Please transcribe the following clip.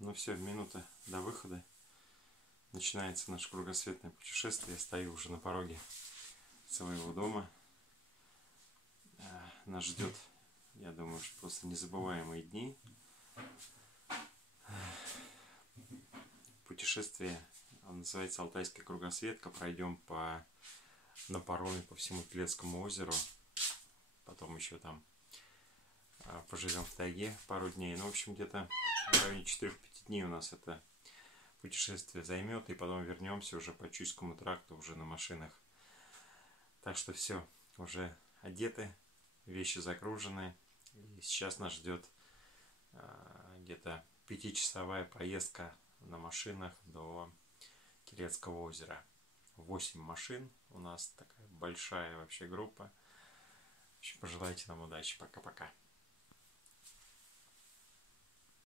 Ну все, минута до выхода. Начинается наше кругосветное путешествие. Я стою уже на пороге своего дома. Нас ждет, я думаю, что просто незабываемые дни. Путешествие называется Алтайская кругосветка. Пройдем на пароме по всему Телецкому озеру. Потом еще там поживем в тайге пару дней. Ну, в общем, где-то в районе 4-5 дней у нас это путешествие займет. И потом вернемся уже по Чуйскому тракту, уже на машинах. Так что все, уже одеты, вещи загружены. И сейчас нас ждет где-то 5-часовая поездка на машинах до Телецкого озера. 8 машин у нас, такая большая вообще группа. Пожелайте нам удачи. Пока-пока.